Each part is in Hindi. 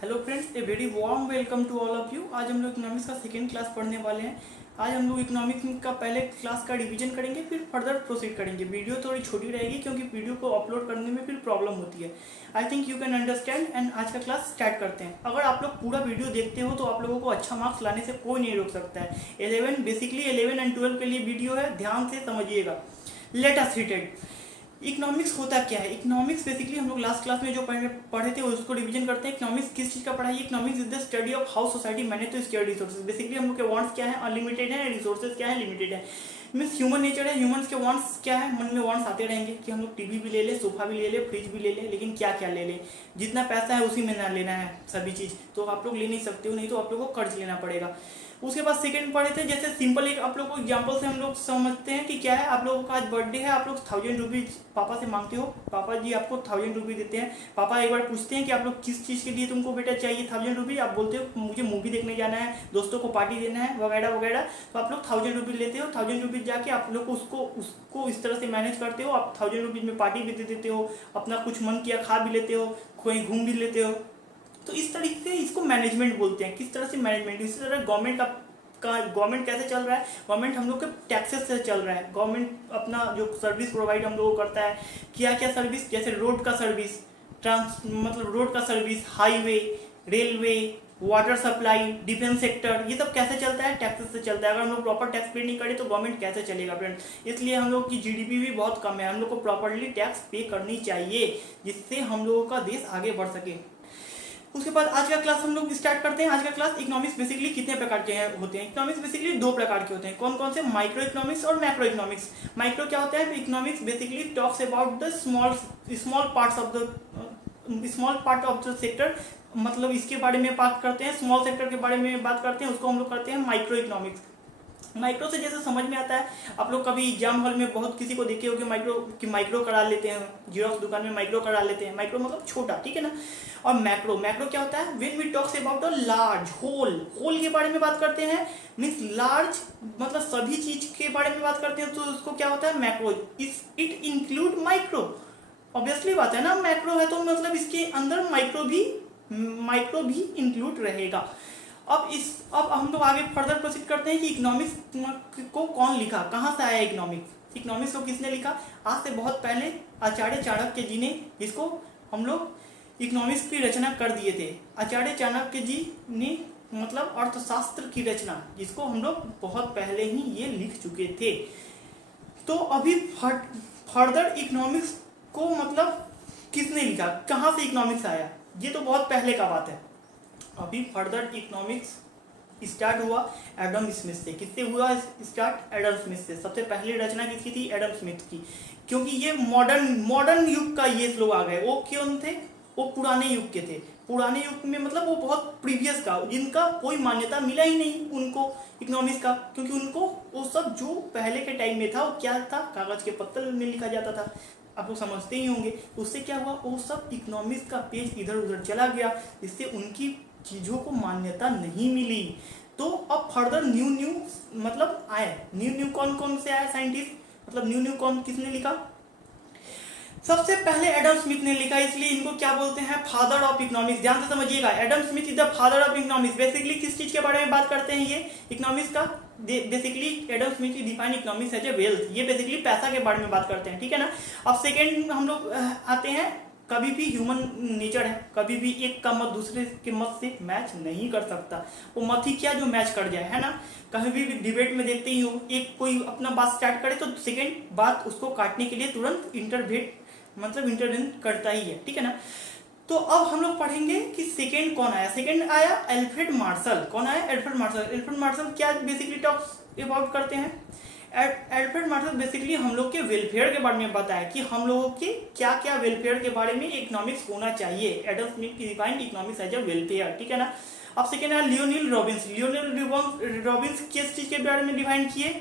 Hello friends, a very warm welcome to all of you. आज हम लोग इकोनॉमिक्स का सेकेंड क्लास पढ़ने वाले हैं। आज हम लोग इकोनॉमिक्स का पहले क्लास का रिवीजन करेंगे, फिर फर्दर प्रोसीड करेंगे। वीडियो थोड़ी छोटी रहेगी क्योंकि वीडियो को अपलोड करने में फिर प्रॉब्लम होती है। I think you can understand and आज का क्लास स्टार्ट करते हैं। अगर आप लोग पूरा वीडियो देखते हो तो आप लोगों को अच्छा मार्क्स लाने से कोई नहीं रोक सकता है। 11 बेसिकली 11 एंड 12 के लिए वीडियो है, ध्यान से समझिएगा। Let us hit it. Economics होता क्या है? इकोनॉमिक्स बेसिकली हम लोग लास्ट क्लास में जो पढ़े थे उसको रिवीजन करते हैं। इकोनॉमिक्स किस चीज़ का पढ़ाई है? Economics is the study of how society manage to scarce resources. Basically हम लोग के वांट्स क्या है? अनलिमिटेड है। रिसोर्सेज क्या है? लिमिटेड है। मीन्स ह्यूमन नेचर है। ह्यूमंस के वांट्स क्या है? मन में वांट्स आते रहेंगे कि हम लोग टीवी भी ले ले, सोफा भी ले ले, फ्रिज भी ले ले, लेकिन क्या क्या ले ले? जितना पैसा है उसी में ना लेना है सभी चीज़। तो आप लोग ले नहीं सकते हो, नहीं तो आप लोग को कर्ज लेना पड़ेगा। उसके बाद सेकंड पढ़े थे, जैसे सिंपल एक आप लोग को एग्जांपल से हम लोग समझते हैं कि क्या है। आप लोगों का आज बर्थडे है, आप लोग 1000 रुपीज पापा से मांगते हो, पापा जी आपको 1000 रुपीज देते हैं। पापा एक बार पूछते हैं कि आप लोग किस चीज़ के लिए तुमको बेटा चाहिए 1000 रुपीज? आप बोलते हो मुझे मूवी देखने जाना है, दोस्तों को पार्टी देना है, वगैरह वगैरह। तो आप लोग 1000 रुपीज लेते हो। 1000 रुपीज जाके आप लोग उसको इस तरह से मैनेज करते हो। आप 1000 रुपीज में पार्टी भी दे देते हो, अपना कुछ मन किया खा भी लेते हो, कहीं घूम भी लेते हो। तो इस तरीके से इसको मैनेजमेंट बोलते हैं। किस तरह से मैनेजमेंट? इसी तरह गवर्नमेंट कैसे चल रहा है? गवर्नमेंट हम लोग के टैक्सेस से चल रहा है। गवर्नमेंट अपना जो सर्विस प्रोवाइड हम लोगों को करता है, क्या क्या सर्विस, जैसे रोड का सर्विस, मतलब रोड का service, highway, railway, water supply, defence sector, ये सब कैसे चलता है? टैक्सेस से चलता है। अगर हम लोग प्रॉपर टैक्स पे नहीं करें तो गवर्नमेंट कैसे चलेगा फ्रेंड्स? इसलिए हम लोग की जीडीपी भी बहुत कम है। हम लोग को प्रॉपरली टैक्स पे करनी चाहिए, जिससे हम लोगों का देश आगे बढ़ सके। उसके बाद आज का क्लास हम लोग स्टार्ट करते हैं। आज का क्लास इकोनॉमिक्स बेसिकली कितने प्रकार के होते हैं? इकोनॉमिक्स बेसिकली दो प्रकार के होते हैं। कौन कौन से? माइक्रो इकोनॉमिक्स और मैक्रो इकोनॉमिक्स। माइक्रो क्या होता है? Economics basically talks about the small part of the sector, मतलब इसके बारे में बात करते हैं। स्मॉल सेक्टर के बारे में बात करते हैं, उसको हम लोग करते हैं माइक्रो इकोनॉमिक्स। माइक्रो से जैसे समझ में आता है, आप लोग कभी एग्जाम हॉल में बहुत किसी को देखे हो कि माइक्रो करा लेते हैं, जीरोक्स दुकान में माइक्रो करा लेते हैं। माइक्रो मतलब छोटा, ठीक है ना। और मैक्रो क्या होता है? When we talks about the large whole के बारे में बात करते हैं। मीन्स लार्ज मतलब सभी चीज के बारे में बात करते हैं, तो उसको क्या होता है? Macro. It include micro. Obviously बात है ना, मैक्रो है तो मतलब इसके अंदर माइक्रो भी इंक्लूड रहेगा। अब हम लोग आगे फर्दर प्रोसीड करते हैं कि इकोनॉमिक्स को कौन लिखा, कहाँ से आया इकोनॉमिक्स? इकोनॉमिक्स को किसने लिखा? आज से बहुत पहले आचार्य चाणक्य जी ने, जिसको हम लोग इकोनॉमिक्स की रचना कर दिए थे। आचार्य चाणक्य जी ने मतलब अर्थशास्त्र की रचना, जिसको हम लोग बहुत पहले ही ये लिख चुके थे। तो अभी फर्दर इकोनॉमिक्स को मतलब किसने लिखा, कहाँ से इकोनॉमिक्स आया, ये तो बहुत पहले का बात है। अभी फर्दर इकोनॉमिक्स स्टार्ट हुआ एडम स्मिथ से। किससे हुआ स्टार्ट? एडम स्मिथ से। सबसे पहली रचना किसकी थी? एडम स्मिथ की। क्योंकि ये मॉडर्न युग का ये लोग आ गए। वो क्यों थे? वो पुराने युग के थे। पुराने युग में मतलब वो बहुत प्रीवियस का, जिनका कोई मान्यता मिला ही नहीं उनको इकोनॉमिक्स का, क्योंकि उनको वो सब जो पहले के टाइम में था वो क्या था? कागज के पत्तल में लिखा जाता था। आप लोग समझते ही होंगे। उससे क्या हुआ? वो सब इकोनॉमिक्स का पेज इधर उधर चला गया, जिससे उनकी चीजों को मान्यता नहीं मिली। तो अब फर्दर न्यू मतलब आए। न्यू कौन कौन से आए साइंटिस्ट? मतलब न्यू कौन किसने लिखा? सबसे पहले एडम स्मिथ ने लिखा, इसलिए इनको क्या बोलते हैं? Father of economics. ध्यान से समझिएगा, Adam Smith is the father of economics. Basically किस चीज के बारे में बात करते हैं ये इकोनॉमिक्स का? Basically Adam Smith define economics as a wealth. ये बेसिकली पैसा के बारे में बात करते हैं, ठीक है ना। अब सेकेंड हम लोग आते हैं, कभी भी ह्यूमन नेचर है, कभी भी एक का मत दूसरे के मत से मैच नहीं कर सकता। वो मत ही क्या जो मैच कर जाए, है ना। कहीं भी डिबेट में देखते ही हो, एक कोई अपना बात स्टार्ट करे तो सेकंड बात उसको काटने के लिए तुरंत इंटरवेन करता ही है, ठीक है ना। तो अब हम लोग पढ़ेंगे कि सेकंड कौन आया। सेकंड आया अल्फ्रेड मार्शल। कौन आया? Alfred Marshall. अल्फ्रेड मार्शल क्या बेसिकली टॉक्स अबाउट करते हैं? अल्फ्रेड मार्शल बेसिकली हम लोग के वेलफेयर के बारे में बताया कि हम लोगों के क्या क्या वेलफेयर के बारे में इकोनॉमिक्स होना चाहिए। एडम स्मिथ की defined economics as a welfare, ठीक है ना। अब सेकेंड है लियोनेल रॉबिन्स। लियोनेल रॉबिन्स किस चीज के बारे में डिफाइन किए?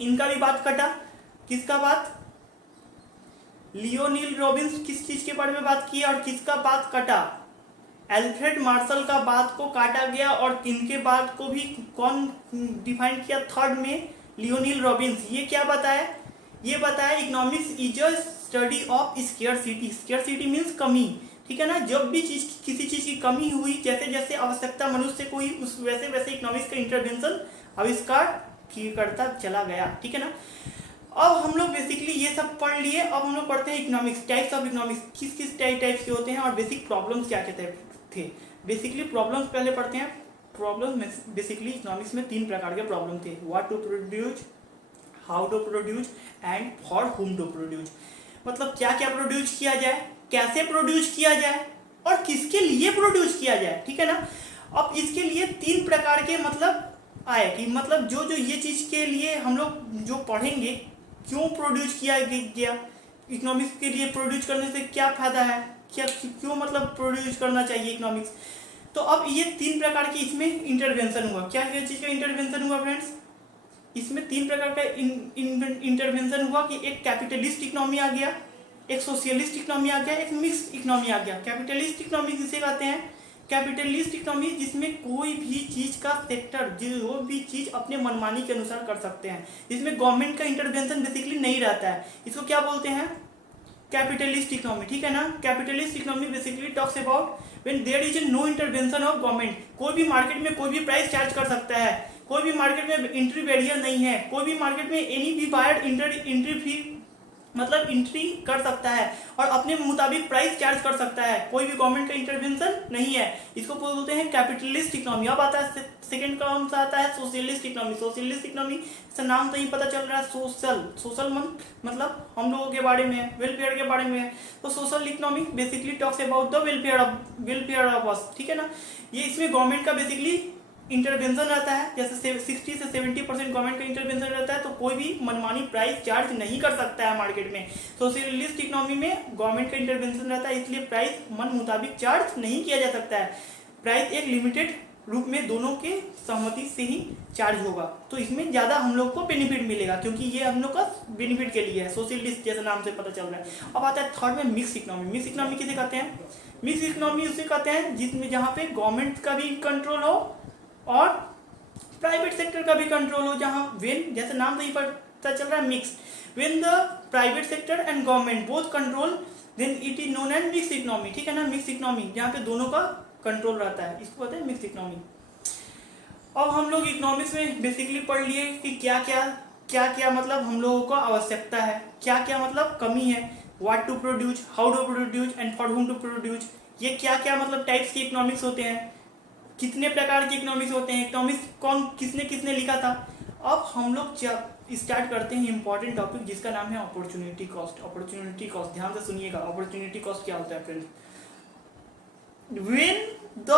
इनका भी बात कटा। किसका बात? लियोनेल रॉबिन्स किस चीज के बारे में बात की और किसका बात कटा? अल्फ्रेड मार्शल का बात को काटा गया और इनके बात को भी कौन डिफाइन किया? थर्ड में लियोनेल रॉबिन्स। ये क्या बताया? ये बताया economics is a study of scarcity. Scarcity means कमी, ठीक है ना। जब भी किसी चीज की कमी हुई, जैसे जैसे आवश्यकता मनुष्य को हुई, उस वैसे वैसे इकोनॉमिक्स का इंटरवेंशन आविष्कार करता चला गया, ठीक है ना। अब हम लोग बेसिकली ये सब पढ़ लिए। अब हम लोग पढ़ते हैं इकोनॉमिक्स, टाइप्स ऑफ इकोनॉमिक्स, किस किस टाइप्स के होते हैं और बेसिक प्रॉब्लम्स क्या क्या थे। बेसिकली प्रॉब्लम्स पहले पढ़ते हैं। प्रॉब्लम बेसिकली इकोनॉमिक्स में 3 प्रकार के प्रॉब्लम थे, what to produce, how to produce and for whom to produce. मतलब क्या क्या प्रोड्यूस किया जाए, कैसे प्रोड्यूस किया जाए और किसके लिए प्रोड्यूस किया जाए, ठीक है ना। अब इसके लिए 3 प्रकार के मतलब आए कि मतलब जो जो ये चीज के लिए हम लोग जो पढ़ेंगे, क्यों प्रोड्यूस किया गया, इकोनॉमिक्स के लिए प्रोड्यूस करने से क्या फायदा है, क्या क्यों मतलब प्रोड्यूस करना चाहिए इकोनॉमिक्स। तो अब ये 3 प्रकार की इसमें इंटरवेंशन हुआ। क्या क्या चीज का इंटरवेंशन हुआ फ्रेंड्स, इसमें 3 प्रकार का इंटरवेंशन हुआ कि एक कैपिटलिस्ट इकोनॉमी आ गया, एक सोशलिस्ट इकोनॉमी आ गया, एक मिक्स इकोनॉमी आ गया। कैपिटलिस्ट इकोनॉमी किसे कहते हैं, कैपिटलिस्ट इकोनॉमी जिसमें कोई भी चीज का सेक्टर, जो भी चीज अपने मनमानी के अनुसार कर सकते हैं, जिसमें गवर्नमेंट का इंटरवेंशन बेसिकली नहीं रहता है, इसको क्या बोलते हैं, कैपिटलिस्ट इकोनॉमी, ठीक है ना। Capitalist economy basically talks about when there is no intervention of government. कोई भी मार्केट में कोई भी प्राइस चार्ज कर सकता है, कोई भी मार्केट में एंट्री बैरियर नहीं है, कोई भी मार्केट में एनी भी बायर एंट्री फी मतलब एंट्री कर सकता है और अपने मुताबिक प्राइस चार्ज कर सकता है, कोई भी गवर्नमेंट का इंटरवेंशन नहीं है, इसको बोलते हैं कैपिटलिस्ट इकोनॉमी। अब आता है सेकंड कौन सा आता है, सोशलिस्ट इकोनॉमी। सोशलिस्ट इकोनॉमी से नाम से ही पता चल रहा है, सोशल मतलब हम लोगों के बारे में है, वेलफेयर के बारे में है। तो social economy basically talks about the welfare of us, ठीक है ना। ये इसमें गवर्नमेंट का बेसिकली इंटरवेंशन रहता है, जैसे 60 से 70% गवर्नमेंट का इंटरवेंशन रहता है, तो कोई भी मनमानी प्राइस चार्ज नहीं कर सकता है मार्केट में। सोशलिस्ट इकोनॉमी में गवर्नमेंट का इंटरवेंशन रहता है, इसलिए प्राइस मन मुताबिक चार्ज नहीं किया जा सकता है, प्राइस एक लिमिटेड रूप में दोनों के सहमति से ही चार्ज होगा। तो इसमें ज्यादा हम लोग को बेनिफिट मिलेगा, क्योंकि ये हम लोग का बेनिफिट के लिए है, सोशलिस्ट जैसे नाम से पता चल रहा है। अब आता है थर्ड में मिक्स इकोनॉमी। मिक्स इकोनॉमी किसे कहते हैं, मिक्स इकोनॉमी उसे कहते हैं जिसमें जहाँ पे गवर्नमेंट का भी कंट्रोल हो और प्राइवेट सेक्टर का भी कंट्रोल हो, जहां वेन जैसे नाम से ही पता चल रहा है mixed, when the private sector and government both control then it is known as mix economy, ठीक है ना। मिक्स इकोनॉमी जहाँ पे दोनों का कंट्रोल रहता है, इसको कहते हैं मिक्स इकोनॉमी। अब हम लोग इकोनॉमिक्स में बेसिकली पढ़ लिए कि क्या क्या मतलब हम लोगों को आवश्यकता है, क्या क्या मतलब कमी है, what to produce, how to produce and for whom to produce. ये क्या क्या मतलब टाइप्स के इकोनॉमिक्स होते हैं, कितने प्रकार के इकोनॉमिक्स होते हैं, इकोनॉमिक्स कौन किसने किसने लिखा था। अब हम लोग स्टार्ट करते हैं इंपॉर्टेंट टॉपिक जिसका नाम है अपॉर्चुनिटी कॉस्ट। अपॉर्चुनिटी कॉस्ट ध्यान से सुनिएगा, अपॉर्चुनिटी कॉस्ट क्या होता है friends. When the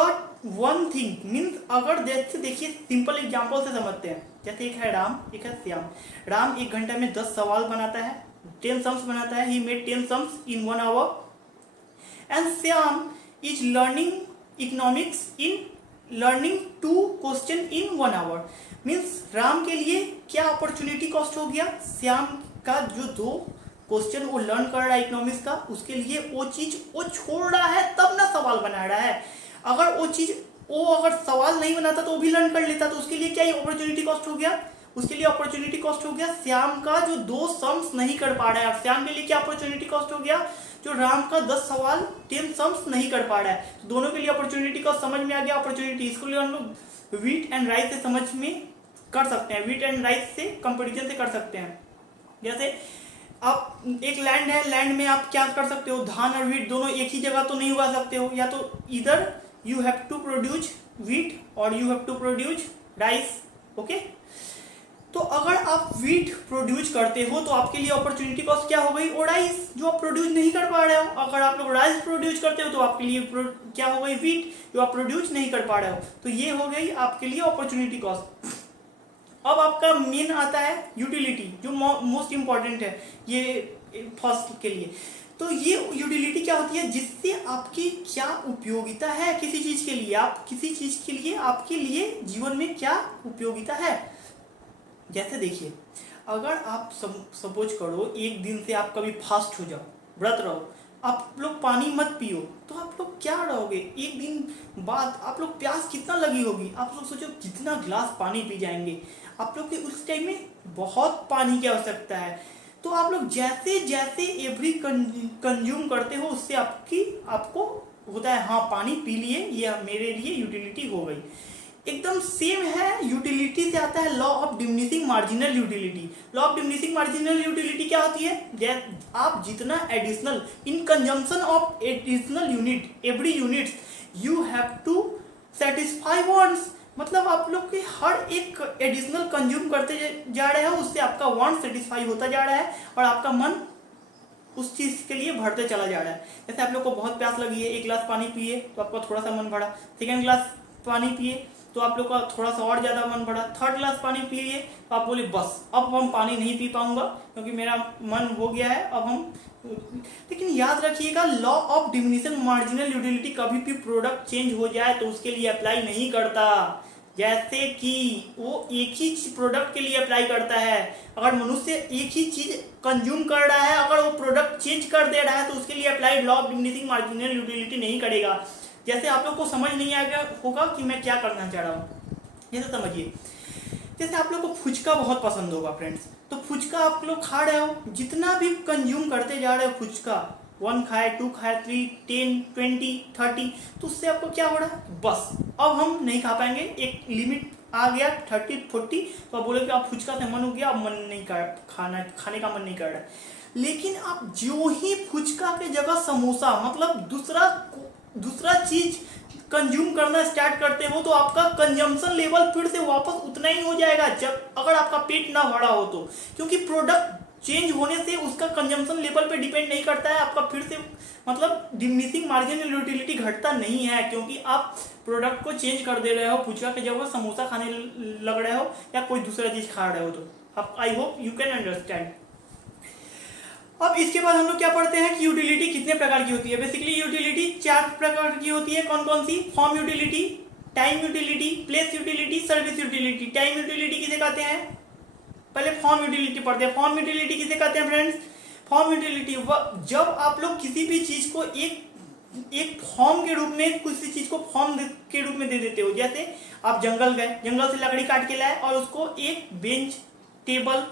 one thing means, अगर जैसे देखिए सिंपल एग्जांपल से समझते हैं, जैसे एक है राम, एक है श्याम। राम 1 घंटा में 10 सवाल बनाता है, 10 सम्स बनाता है, he made 10 sums in 1 hour. And Shyam is learning economics in learning 2 question in 1 hour. Means Ram के लिए क्या अपॉर्चुनिटी कॉस्ट हो गया, श्याम का जो 2 क्वेश्चन वो लर्न कर रहा है इकोनॉमिक्स का, उसके लिए वो चीज वो छोड़ रहा है तब ना सवाल बना रहा है। अगर वो चीज वो अगर सवाल नहीं बनाता तो वो भी लर्न कर लेता, तो उसके लिए क्या अपॉर्चुनिटी कॉस्ट हो गया, उसके लिए अपॉर्चुनिटी कॉस्ट हो गया श्याम का जो 2 सम्स नहीं कर पा रहा है। और श्याम के लिए क्या अपॉर्चुनिटी कॉस्ट हो गया, जो राम का 10 सवाल 10 सम्स नहीं कर पा रहा है। तो दोनों के लिए अपॉर्चुनिटी कॉस्ट समझ में आ गया। अपॉर्चुनिटी इसको लिए हम लोग वीट एंड राइस से समझ में कर सकते हैं, वीट एंड राइस से कंपैरिजन से कर सकते हैं। जैसे आप एक लैंड है, लैंड में आप क्या कर सकते हो, धान और वीट दोनों एक ही जगह तो नहीं उगा सकते हो, या तो इधर you have to produce wheat और you have to produce rice, okay. तो अगर आप वीट प्रोड्यूस करते हो तो आपके लिए अपॉर्चुनिटी कॉस्ट क्या हो गई, वो राइस जो आप प्रोड्यूस नहीं कर पा रहे हो। अगर आप लोग राइस प्रोड्यूस करते हो तो आपके लिए क्या हो गई, वीट जो आप प्रोड्यूस नहीं कर पा रहे हो। तो ये हो गई आपके लिए अपॉर्चुनिटी कॉस्ट। अब आपका मेन आता है यूटिलिटी, जो मोस्ट इंपॉर्टेंट है ये फर्स्ट के लिए। तो ये यूटिलिटी क्या होती है, जिससे आपकी क्या उपयोगिता है किसी चीज के लिए, आप किसी चीज के लिए आपके लिए जीवन में क्या उपयोगिता है। जैसे देखिए, अगर आप सपोज करो एक दिन से आप कभी फास्ट हो जाओ, व्रत रहो, आप लोग पानी मत पियो, तो आप लोग क्या रहोगे, एक दिन बाद आप लोग प्यास कितना लगी होगी, आप लोग सोचो कितना ग्लास पानी पी जाएंगे। आप लोग के उस टाइम में बहुत पानी की आवश्यकता है। तो आप लोग जैसे जैसे एवरी कंज्यूम करते हो उससे आपको होता है हाँ पानी पी लिए, ये मेरे लिए यूटिलिटी हो गई। एकदम सेम है, यूटिलिटी से आता है law of diminishing marginal utility. Law of diminishing marginal utility क्या होती है, आप जितना additional in consumption of additional unit every units you have to satisfy wants, मतलब आप लोग के हर एक एडिशनल कंज्यूम करते जा रहे हो, उससे आपका वांट सेटिस्फाई होता जा रहा है और आपका मन उस चीज़ के लिए भरते चला जा रहा है। जैसे आप लोग को बहुत प्यास लगी है, एक गिलास पानी पिए तो आपका थोड़ा सा मन भरा, सेकेंड गिलास पानी पिए तो आप लोग का थोड़ा सा और ज़्यादा मन भरा, थर्ड गिलास पानी पिए तो आप बोले बस अब हम पानी नहीं पी पाऊंगा क्योंकि मेरा मन हो गया है, अब हम। लेकिन याद रखिएगा law of diminishing marginal utility कभी भी प्रोडक्ट चेंज हो जाए तो उसके लिए अप्लाई नहीं करता। जैसे कि वो एक ही प्रोडक्ट के लिए अप्लाई करता है, अगर मनुष्य एक ही चीज कंज्यूम कर रहा है, अगर वो प्रोडक्ट चेंज कर दे रहा है तो उसके लिए apply law of diminishing marginal utility नहीं करेगा। जैसे आप लोग को समझ नहीं आएगा होगा कि मैं क्या करना चाह रहा हूँ, जैसे समझिए, जैसे आप लोग को फुचका बहुत पसंद होगा फ्रेंड्स, तो फुचका आप लोग खा रहे हो, जितना भी कंज्यूम करते जा रहे हो फुचका, 1 खाए 2 खाए 3 10 20 30, तो उससे आपको क्या हो रहा है, बस अब हम नहीं खा पाएंगे, एक लिमिट आ गया 30 40, तो आप बोले कि आप फुचका से मन हो गया, अब मन नहीं कर खाने का मन नहीं कर रहा है। लेकिन आप जो ही फुचका के जगह समोसा मतलब दूसरा चीज कंज्यूम करना स्टार्ट करते हो तो आपका कंजम्पशन लेवल फिर से वापस उतना ही हो जाएगा जब अगर आपका पेट ना भरा हो तो, क्योंकि प्रोडक्ट चेंज होने से उसका कंजम्पशन लेवल पे डिपेंड नहीं करता है आपका, फिर से मतलब डिमिनिशिंग मार्जिनल यूटिलिटी घटता नहीं है क्योंकि आप प्रोडक्ट को चेंज कर दे रहे हो, फुचका के जगह समोसा खाने लग रहे हो या कोई दूसरा चीज खा रहे हो, तो आप I hope you can understand. अब इसके बाद हम लोग क्या पढ़ते हैं कि यूटिलिटी कितने प्रकार की होती है। बेसिकली यूटिलिटी 4 प्रकार की होती है, कौन कौन सी, form utility, time utility, place utility, service utility. Time utility किसे कहते हैं, पहले फॉर्म यूटिलिटी पढ़ते हैं। फॉर्म यूटिलिटी किसे कहते हैं फ्रेंड्स, फॉर्म यूटिलिटी जब आप लोग किसी भी चीज को एक फॉर्म के रूप में किसी चीज को फॉर्म के रूप में दे देते हो। जैसे आप जंगल गए, जंगल से लकड़ी काट के लाए और उसको एक बेंच टेबल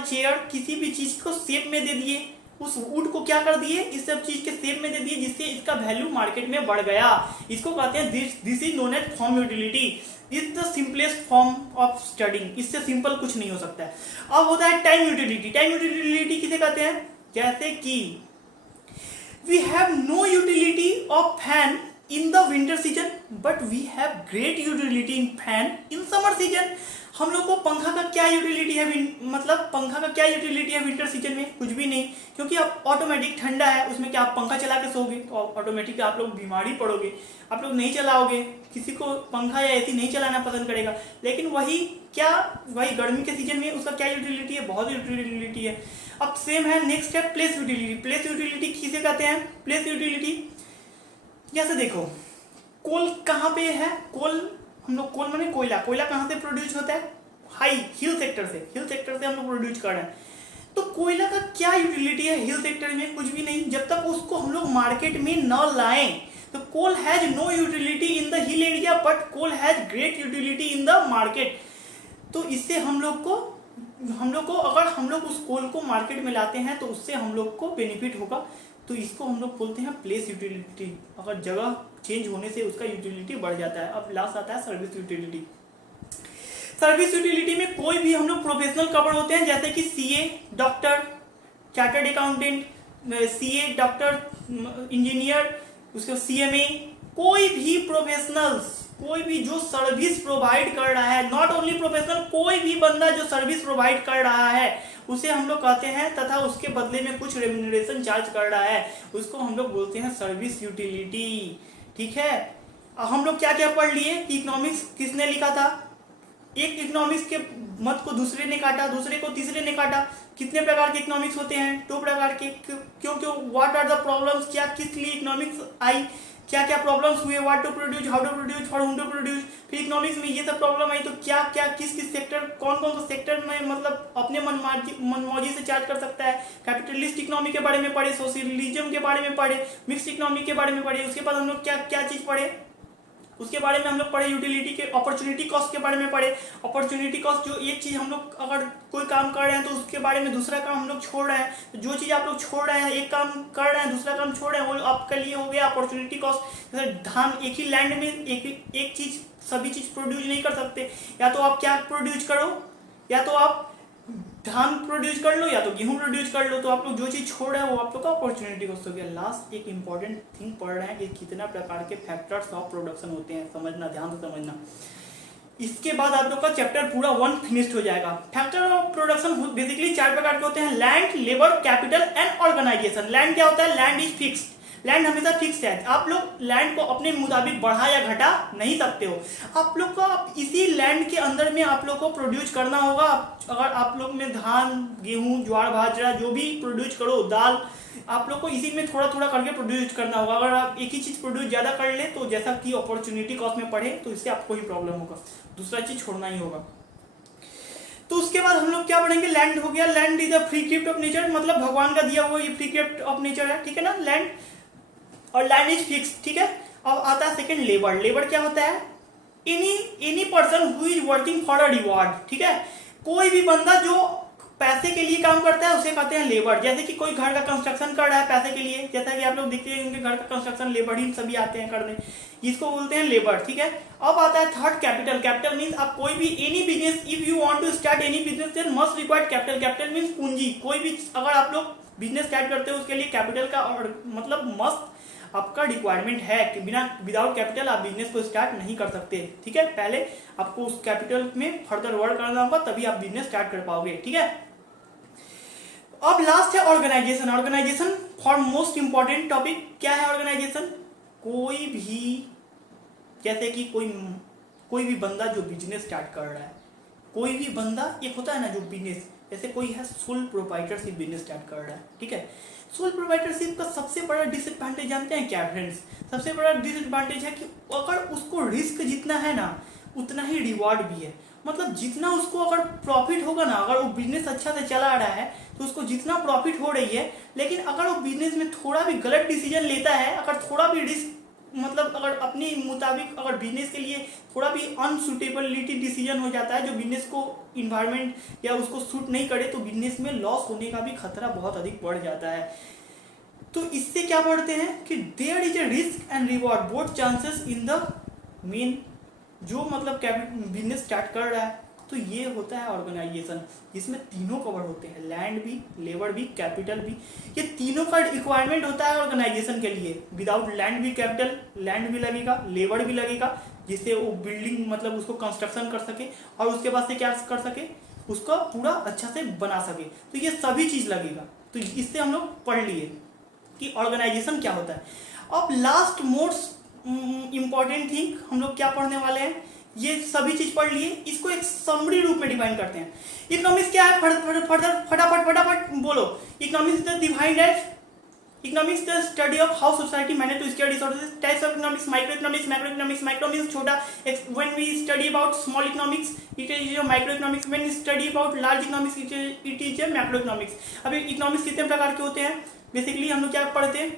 चेयर किसी भी चीज को शेप में दे दिए, उस वुड को क्या कर दिए, इस सब चीज के शेप में दे दिए जिससे इसका वैल्यू मार्केट में बढ़ गया। इसको कहते हैं this is known as form utility, is the simplest form of studying, इससे सिंपल कुछ नहीं हो सकता है। अब होता है टाइम यूटिलिटी। टाइम यूटिलिटी किसे कहते हैं, जैसे कि we have no utility of fan in the winter season but we have great utility in fan in summer season. हम लोग को पंखा का क्या यूटिलिटी है, मतलब पंखा का क्या यूटिलिटी है विंटर सीजन में, कुछ भी नहीं, क्योंकि आप ऑटोमेटिक ठंडा है उसमें क्या आप पंखा चला के सोओगे तो ऑटोमेटिक आप लोग बीमारी पड़ोगे, आप लोग नहीं चलाओगे, किसी को पंखा या एसी नहीं चलाना पसंद करेगा। लेकिन वही गर्मी के सीजन में उसका क्या यूटिलिटी है, बहुत यूटिलिटी है। अब सेम है, नेक्स्ट है प्लेस यूटिलिटी। प्लेस यूटिलिटी किसे कहते हैं, प्लेस यूटिलिटी जैसे देखो कोल कहाँ पे है, हम लोग कोल माने कोयला कहाँ से प्रोड्यूस होता है, हाई हिल सेक्टर से हम लोग प्रोड्यूस कर रहे हैं। तो कोयला का क्या यूटिलिटी है हिल सेक्टर में, कुछ भी नहीं, जब तक उसको हम लोग मार्केट में न लाएं। तो coal has no utility in the hill area but coal has great utility in the market. तो इससे हम लोग को अगर हम लोग उस कोल को मार्केट में लाते हैं तो उससे हम लोग को बेनिफिट होगा, तो इसको हम लोग बोलते हैं प्लेस यूटिलिटी। अगर जगह चेंज होने से उसका यूटिलिटी बढ़ जाता है। अब लास्ट आता है सर्विस यूटिलिटी। सर्विस यूटिलिटी में कोई भी हम लोग प्रोफेशनल कवर होते हैं, जैसे कि CA, doctor, chartered accountant, CA, doctor, engineer, उसके सीएमए, कोई भी प्रोफेशनल्स, कोई भी जो सर्विस प्रोवाइड कर रहा है, नॉट ओनली प्रोफेशनल, कोई भी बंदा जो सर्विस प्रोवाइड कर रहा है उसे हम लोग कहते हैं, तथा उसके बदले में कुछ रेम्यूनरेशन चार्ज कर रहा है, उसको हम लोग बोलते हैं सर्विस यूटिलिटी। ठीक है, हम लोग क्या क्या पढ़ लिए कि इकोनॉमिक्स किसने लिखा था, एक इकोनॉमिक्स के मत को दूसरे ने काटा, दूसरे को तीसरे ने काटा। कितने प्रकार के इकोनॉमिक्स होते हैं, 2 प्रकार के। क्यों व्हाट आर द प्रॉब्लम्स, क्या किस लिए इकोनॉमिक्स आई, क्या क्या प्रॉब्लम्स हुए, what to produce, how to produce, for whom to produce. फिर इकोनॉमिक्स में ये सब प्रॉब्लम आई तो क्या क्या किस सेक्टर, कौन कौन सा सेक्टर में मतलब अपने मनमौजी से चार्ज कर सकता है। कैपिटलिस्ट इकोनॉमी के बारे में पढ़े, सोशलिज्म के बारे में पढ़े, मिक्स इकोनॉमी के बारे में पढ़े। उसके बाद हम लोग क्या क्या चीज पढ़े, उसके बारे में हम लोग पढ़े, यूटिलिटी के अपॉर्चुनिटी कॉस्ट के बारे में पढ़े। अपॉर्चुनिटी कॉस्ट, जो एक चीज़ हम लोग अगर कोई काम कर रहे हैं तो उसके बारे में दूसरा काम हम लोग छोड़ रहे हैं, तो जो चीज़ आप लोग छोड़ रहे हैं, एक काम कर रहे हैं दूसरा काम छोड़ रहे हैं, वो आपके लिए हो गया अपॉर्चुनिटी कॉस्ट। जैसे धान, एक ही लैंड में एक चीज़ सभी चीज़ प्रोड्यूस नहीं कर सकते, या तो आप क्या प्रोड्यूस करो, या तो आप धान प्रोड्यूस कर लो या तो गेहूं प्रोड्यूस कर लो, तो आप लोग जो चीज़ छोड़ रहे हैं वो आप लोग का अपॉर्चुनिटी कॉस्ट हो गया। लास्ट एक इंपॉर्टेंट थिंग पढ़ रहे हैं कि कितना प्रकार के फैक्टर्स ऑफ प्रोडक्शन होते हैं, समझना, ध्यान से समझना। इसके बाद आप लोग का चैप्टर पूरा 1 फिनिश्ड हो जाएगा। फैक्टर ऑफ प्रोडक्शन बेसिकली 4 प्रकार के होते हैं, land, labour, capital and organisation. Land क्या होता है? लैंड इज फिक्स्ड, लैंड हमेशा फिक्स है, आप लोग लैंड को अपने मुताबिक बढ़ा या घटा नहीं सकते हो। आप लोग को इसी लैंड के अंदर में आप लोग को प्रोड्यूस करना होगा। अगर आप लोग में धान, गेहूं, ज्वार, बाजरा जो भी प्रोड्यूस करो, दाल, आप लोग को इसी में थोड़ा थोड़ा करके प्रोड्यूस करना होगा। अगर आप एक ही चीज़ प्रोड्यूस ज़्यादा कर ले तो जैसा कि अपॉर्चुनिटी कॉस्ट में पढ़े तो इससे आपको ही प्रॉब्लम होगा, दूसरा चीज़ छोड़ना ही होगा। तो उसके बाद हम लोग क्या पढ़ेंगे? लैंड हो गया, land is a free gift of nature, मतलब भगवान का दिया हुआ ये फ्री गिफ्ट ऑफ नेचर है, ठीक है ना, लैंड। और लैंड इज फिक्स, ठीक है। अब आता है सेकंड लेबर। लेबर क्या होता है? Any person who is working for a reward, ठीक है। कोई भी बंदा जो पैसे के लिए काम करता है उसे कहते हैं लेबर। जैसे कि कोई घर का कंस्ट्रक्शन कर रहा है पैसे के लिए, जैसा कि आप लोग देखते हैं घर का कंस्ट्रक्शन लेबर ही सभी आते हैं करने, इसको बोलते हैं लेबर, ठीक है। अब आता है थर्ड कैपिटल। कैपिटल मीन्स आप कोई भी any business, if you want to start any business then must required capital. Capital means पूंजी। कोई भी अगर आप लोग बिजनेस स्टार्ट करते हो उसके लिए कैपिटल का मतलब मस्ट आपका रिक्वायरमेंट है कि बिना विदाउट कैपिटल आप बिजनेस को स्टार्ट नहीं कर सकते, ठीक है। पहले आपको उस कैपिटल में फर्दर वर्क करना होगा तभी आप बिजनेस स्टार्ट कर पाओगे, ठीक है। अब लास्ट है organisation. Organisation for most important topic क्या है? ऑर्गेनाइजेशन कोई भी, जैसे कि कोई भी बंदा जो बिजनेस स्टार्ट कर रहा है, कोई भी बंदा, एक होता है ना जो बिजनेस, जैसे कोई है सोल प्रोप्राइटरशिप बिजनेस स्टार्ट कर रहा है, ठीक है। सोल प्रोप्राइटरशिप का सबसे बड़ा डिसएडवांटेज जानते हैं क्या फ्रेंड्स? सबसे बड़ा डिसएडवांटेज है कि अगर उसको रिस्क जितना है ना उतना ही रिवॉर्ड भी है। मतलब जितना उसको अगर प्रॉफिट होगा ना, अगर वो बिजनेस अच्छा से चला रहा है तो उसको जितना प्रॉफिट हो रही है, लेकिन अगर वो बिजनेस में थोड़ा भी गलत डिसीजन लेता है, अगर थोड़ा भी रिस्क मतलब अगर अपने मुताबिक अगर बिजनेस के लिए थोड़ा भी अनसुटेबिलिटी डिसीजन हो जाता है जो बिजनेस को इन्वायरमेंट या उसको सूट नहीं करे, तो बिजनेस में लॉस होने का भी खतरा बहुत अधिक बढ़ जाता है। तो इससे क्या पढ़ते हैं कि there is a risk and reward both chances in the main, जो मतलब बिजनेस स्टार्ट कर रहा है। तो ये होता है ऑर्गेनाइजेशन, जिसमें तीनों कवर होते हैं, लैंड भी, लेबर भी, कैपिटल भी। ये तीनों का रिक्वायरमेंट होता है ऑर्गेनाइजेशन के लिए। विदाउट लैंड भी कैपिटल, लैंड भी लगेगा, लेबर भी लगेगा, जिससे वो बिल्डिंग मतलब उसको कंस्ट्रक्शन कर सके और उसके बाद से क्या कर सके, उसको पूरा अच्छा से बना सके। तो ये सभी चीज़ लगेगा। तो इससे हम लोग पढ़ लिए कि ऑर्गेनाइजेशन क्या होता है। अब लास्ट मोस्ट इंपॉर्टेंट थिंग हम लोग क्या पढ़ने वाले हैं, ये सभी चीज पढ़ लिए, इसको एक समरी रूप में डिफाइन करते हैं। इकोनॉमिक्स क्या है? फटाफट बोलो। Economics is defined as economics the study of how society manage to scarce resources. Types of economics, micro economics, macro economics. Micro means छोटा, when we study about small economics it is micro economics, when we study about large economics it is macro economics. अभी इकोनॉमिक्स कितने प्रकार के होते हैं? बेसिकली हम लोग क्या पढ़ते हैं,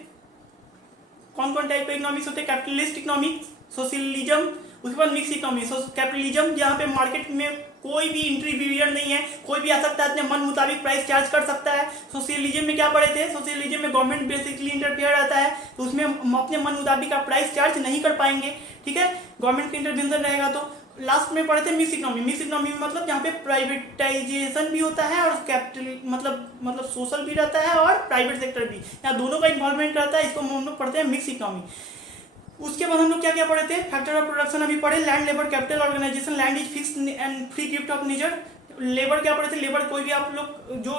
कौन कौन टाइप के इकोनॉमिक्स होते हैं? कैपिटलिस्ट इकोनॉमिक्स, सोशलिज्म, उसके बाद मिक्स इकोनॉमिक्स। कैपिटलिज्म जहाँ पे मार्केट में कोई भी इंटरमीडिएट नहीं है, कोई भी आ सकता है, अपने मन मुताबिक प्राइस चार्ज कर सकता है। सोशलिज्म में क्या पढ़े थे? सोशलिज्म में गवर्नमेंट बेसिकली इंटरफेयर रहता है, तो उसमें हम अपने मन मुताबिक आप प्राइस चार्ज नहीं कर पाएंगे, ठीक है, गवर्नमेंट का इंटरवेंशन रहेगा। तो लास्ट में पढ़े थे मिक्स इकोनॉमी। मिक्स इकोनॉमी मतलब जहाँ पे प्राइवेटाइजेशन भी होता है और कैपिटल मतलब सोशल भी रहता है और प्राइवेट सेक्टर भी, यहाँ दोनों का इन्वॉल्वमेंट रहता है, इसको हम लोग पढ़ते हैं मिक्स इकोनॉमी। उसके बाद हम लोग क्या क्या पढ़े थे? फैक्टर ऑफ प्रोडक्शन अभी पढ़े, land, labour, capital, organisation. Land is fixed and free gift of nature. Labour क्या पढ़े थे? लेबर कोई भी आप लोग जो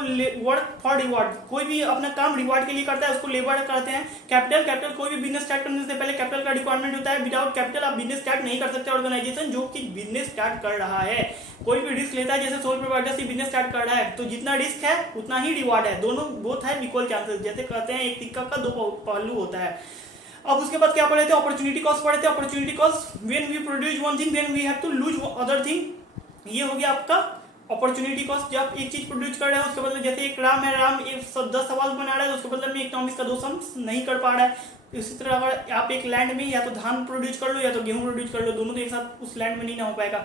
वर्क फॉर रिवॉर्ड, कोई भी अपना काम रिवॉर्ड के लिए करता है उसको लेबर कहते हैं। कैपिटल, कैपिटल कोई भी बिजनेस स्टार्ट करने से पहले कैपिटल का रिक्वायरमेंट होता है, विदाउट कैपिटल आप बिजनेस स्टार्ट नहीं कर सकते। ऑर्गेनाइजेशन जो कि बिजनेस स्टार्ट कर रहा है, कोई भी रिस्क लेता है, जैसे सोल प्रोप्राइटरशिप बिजनेस स्टार्ट कर रहा है, तो जितना रिस्क है उतना ही रिवॉर्ड है, दोनों बोथ है इक्वल चांसेस। जैसे कहते हैं एक सिक्का का दो पहलू होता है। अब उसके बाद क्या पढ़े थे? अपॉर्चुनिटी कॉस्ट पढ़े थे। Opportunity cost, when we produce one thing then we have to lose other thing. ये हो गया आपका अपॉर्चुनिटी कॉस्ट। जब एक चीज प्रोड्यूस कर रहे हैं उसके बदले, जैसे एक राम है, राम एक 10 सवाल बना रहा है, उसके बदले में इकोनॉमिक्स का 2 सम्स नहीं कर पा रहा है, इसी तरह अगर आप एक लैंड में या तो धान प्रोड्यूस कर लो या तो गेहूं प्रोड्यूस कर लो, दोनों तो एक साथ उस लैंड में नहीं ना हो पाएगा।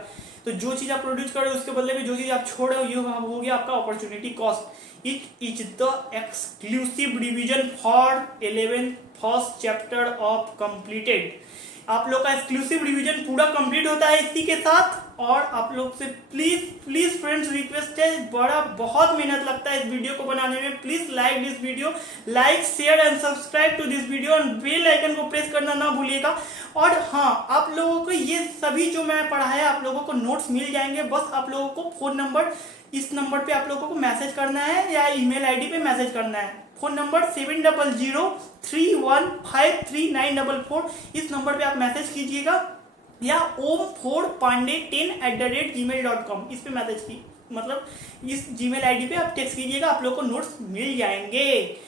तो जो चीज़ आप प्रोड्यूस कर रहे हो उसके बदले में जो चीज़ आप छोड़ रहे हो, ये हो गया आपका opportunity cost. It is the exclusive revision for 11th first chapter of completed. आप लोग का एक्सक्लूसिव रिवीजन पूरा कंप्लीट होता है इसी के साथ। और आप लोग से प्लीज प्लीज फ्रेंड्स रिक्वेस्ट है, बहुत मेहनत लगता है इस वीडियो को बनाने में। Please like this video, like share and subscribe to this video and bell icon को प्रेस करना ना भूलिएगा। और हाँ, आप लोगों को ये सभी जो मैं पढ़ाया आप लोगों को नोट्स मिल जाएंगे। बस आप लोगों को फोन नंबर, इस नंबर पे आप लोगों को मैसेज करना है या ईमेल आईडी पे मैसेज करना है। फोन नंबर 7003153944, इस नंबर पे आप मैसेज कीजिएगा, या om4pandey10@gmail.com इस पे मैसेज की, मतलब इस जीमेल आईडी पे आप टेक्स्ट कीजिएगा, आप लोग को नोट्स मिल जाएंगे।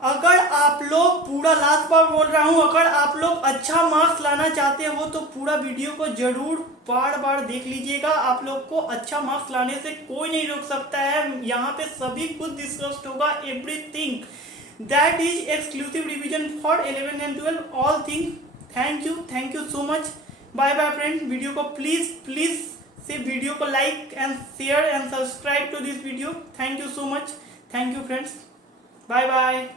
अगर आप लोग पूरा, लास्ट बार बोल रहा हूं, अगर आप लोग अच्छा मार्क्स लाना चाहते हो तो पूरा वीडियो को जरूर बार बार देख लीजिएगा। आप लोग को अच्छा मार्क्स लाने से कोई नहीं रोक सकता है। यहाँ पे सभी कुछ डिस्कस्ड होगा, everything that is exclusive revision for 11 and 12 all thing. Thank you so much. Bye bye friend. Video को प्लीज से वीडियो को like and share and subscribe to this video. Thank you so much. Thank you friends. Bye bye.